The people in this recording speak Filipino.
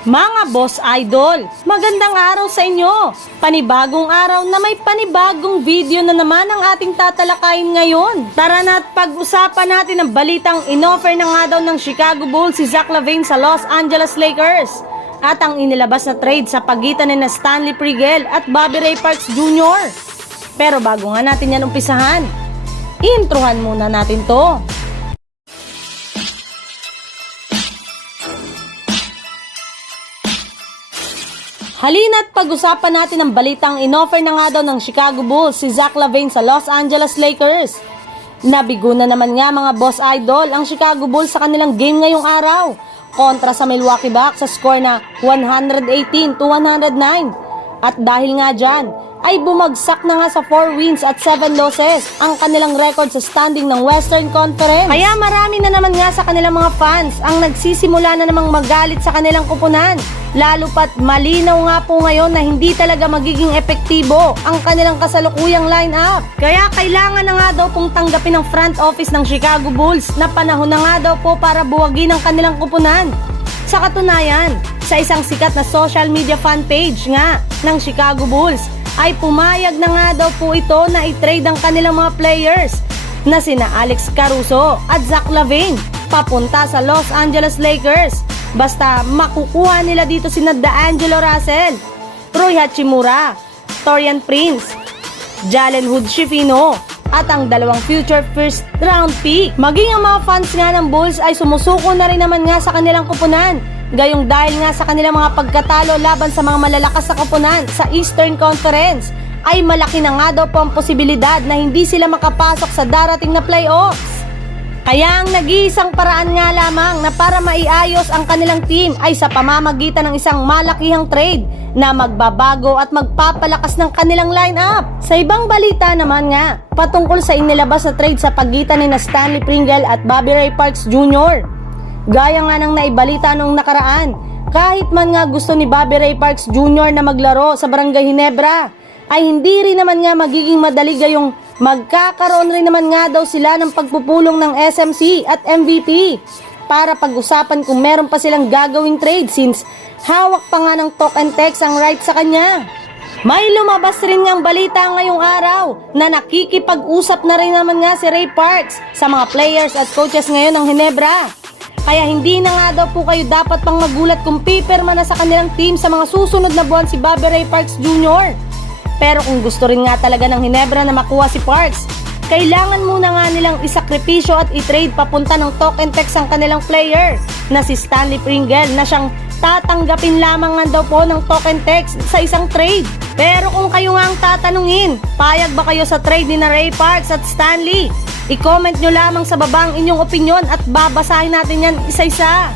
Mga boss idol, magandang araw sa inyo. Panibagong araw na may panibagong video na naman ang ating tatalakayin ngayon. Tara na at pag-usapan natin ang balitang inoffer na nga daw ng Chicago Bulls si Zach Lavine sa Los Angeles Lakers. At ang inilabas na trade sa pagitan ni na Stanley Prigel at Bobby Ray Parks Jr. Pero bago nga natin yan umpisahan, introhan muna natin to. Halina't pag-usapan natin ang balitang inoffer na nga daw ng Chicago Bulls si Zach Lavine sa Los Angeles Lakers. Nabigo na naman nga mga boss idol ang Chicago Bulls sa kanilang game ngayong araw kontra sa Milwaukee Bucks sa score na 118 to 109. At dahil nga dyan, ay bumagsak na nga sa 4 wins at 7 losses ang kanilang record sa standing ng Western Conference. Kaya marami na naman nga sa kanilang mga fans ang nagsisimula na namang magalit sa kanilang kupunan. Lalo pat malinaw nga po ngayon na hindi talaga magiging epektibo ang kanilang kasalukuyang lineup. Kaya kailangan na nga daw pong tanggapin ng front office ng Chicago Bulls na panahon na nga daw po para buwagin ang kanilang kupunan. Sa katunayan, sa isang sikat na social media fan page nga ng Chicago Bulls, ay pumayag na nga daw po ito na i-trade ang kanilang mga players na sina Alex Caruso at Zach Lavine papunta sa Los Angeles Lakers. Basta makukuha nila dito sina D'Angelo Russell, Roy Hachimura, Torian Prince, Jalen Hood Shifino, at ang dalawang future first round pick. Maging ang mga fans nga ng Bulls ay sumusuko na rin naman nga sa kanilang kupunan. Gayong dahil nga sa kanilang mga pagkatalo laban sa mga malalakas na kupunan sa Eastern Conference, ay malaki na nga daw po ang posibilidad na hindi sila makapasok sa darating na playoffs. Kaya ang nag-iisang paraan nga lamang na para maiayos ang kanilang team ay sa pamamagitan ng isang malakihang trade na magbabago at magpapalakas ng kanilang lineup. Sa ibang balita naman nga, patungkol sa inilabas na trade sa pagitan ni na Stanley Pringle at Bobby Ray Parks Jr. Gaya nga ng naibalita noong nakaraan, kahit man nga gusto ni Bobby Ray Parks Jr. na maglaro sa Barangay Hinebra, ay hindi rin naman nga magiging madali gayong magkakaroon rin naman nga daw sila ng pagpupulong ng SMC at MVP para pag-usapan kung meron pa silang gagawing trade since hawak pa nga ng talk and text ang right sa kanya. May lumabas rin ngang balita ngayong araw na nakikipag-usap na rin naman nga si Ray Parks sa mga players at coaches ngayon ng Hinebra. Kaya hindi na nga daw po kayo dapat pang magulat kung pipirma na sa kanilang team sa mga susunod na buwan si Bobby Ray Parks Jr. Pero kung gusto rin nga talaga ng Hinebra na makuha si Parks, kailangan muna nga nilang isakripisyo at i-trade papunta ng talk and text ang kanilang player na si Stanley Pringle na siyang tatanggapin lamang nga daw po ng talk and text sa isang trade. Pero kung kayo nga ang tatanungin, payag ba kayo sa trade ni na Ray Parks at Stanley? I-comment nyo lamang sa baba ang inyong opinion at babasahin natin yan isa-isa.